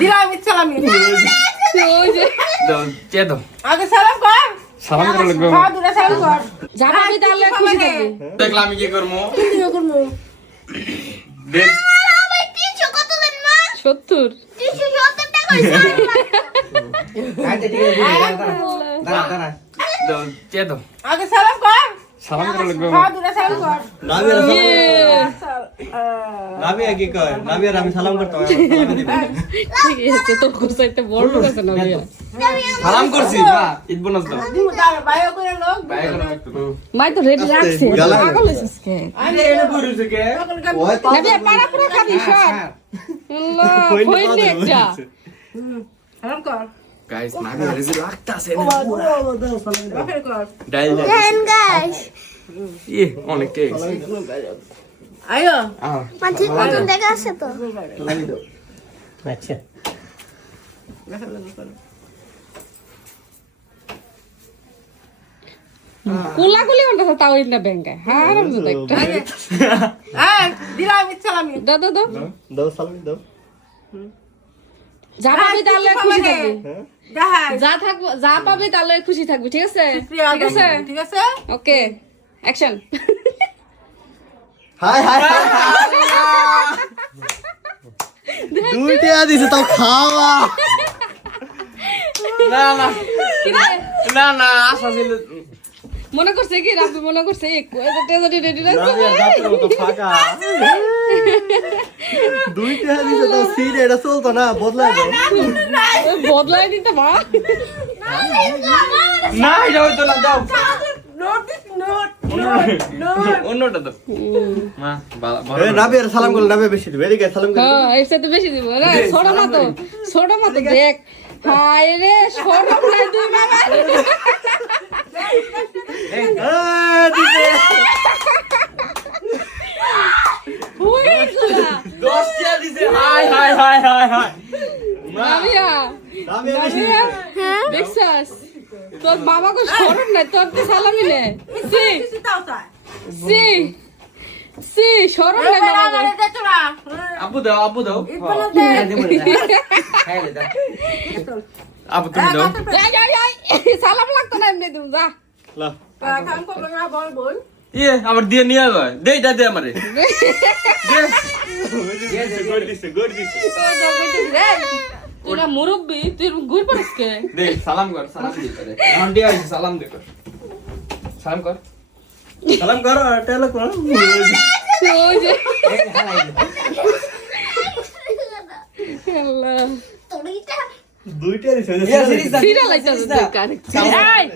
দিলাম সালামি ওই যে দাও চে দাও আগে সালাম কর সালাম করে লাগবে খাওয়া দুটা সালাম কর যা পাবি তাহলে খুশি থাকবি। দেখলাম আমি কি করব কি করব দে ভাই 300 কত দেন মা 70 370 টাকা হইছে আচ্ছা ঠিক আছে দাঁড়া দাঁড়া দাও চে দাও আগে সালাম কর সালাম করে লাগবে খাওয়া দুটা সালাম কর নাবিয়া কি কয় নাবিয়া আমি সালাম করতে সালাম দিবি ঠিক আছে তোর কোসাইতে বড় লোক আছে না ভাইয়া সালাম করছি মা ঈদ বোনাস দাও দিমু দাও বায়ো করে লোক বাই করে একটু মাই তো রেডি রাখছে গালা। পাগল হইছিস কে আরে এনে পড়ছে কে ওই তো না ভাইয়া পাড়া পুরো খাবি সব আল্লাহ কইনি একটা সালাম কর গাইস না রেজি লাগতাছে বাপের কর ডাইল দেন গাইস ই অনেক কেক আয়ো মা ঠিক মতন দেখা আছে তো আচ্ছা কুলাকুলি ওটা তাও ইন্না ব্যাংকে হারাম তো একটা এই দিলাম সালামি দাও দাও দাও দাও সালাম দাও যা পাবি তাহলে খুশি থাকবি জাহাজ যা থাকবো যা পাবি তাহলে খুশি থাকবি ঠিক আছে ঠিক আছে ঠিক আছে ওকে অ্যাকশন হাই হাই দুইটা দিছে তাও খাওয়া না না না না আশা ছিল মনে করছে কি রাব্বি মনে করছে তেজারি রেডি রাখছে নাবিয়া দাঁতের মতো ফাঁকা দুইটা দিছে তাও সিট এটা চলতো না বদলাই দাও বদলাই দিতে মা না এটা হইতো না দাও নোটিস নোট অন্যটা দাও মা এ নাবিয়ার সালাম করলে নাবিয়া বেশি দিবে এদিকে সালাম করে হ্যাঁ এর সাথে বেশি দিব না ছোট মা তো দেখ হায় রে ছোট নাই দুই বাবা দিছে হুই গুলা 10 টা দিছে হাই হাই হাই হাই হাই নাবিয়া নাবিয়া বেশি নাবিয়া দিছে দেখছাস তোর বাবা কো শরম নাই তোর তো সালামি নে সি তাও চাই সি সি শরম নাই বাবা আরে দে তোরা আপু দাও ইপনা দে আপু তুমি দাও সালাম লাগতো না এমনি তুমি যা লা কাম করব না বল বল ইয়ে আবার দিয়ে নিয়ে যায় দে এটা দে আমারে গড় দিছে তুই না মুরব্বি তুই ঘুর পড়িস কে দে সালাম কর সালাম দে করে এখন দিয়ে আইছি সালাম দে কর সালাম কর সালাম করো টেলো করো ওই যে আল্লাহ তোরিটা দুইটা দিছে সিরা লাইতা দে কানে এই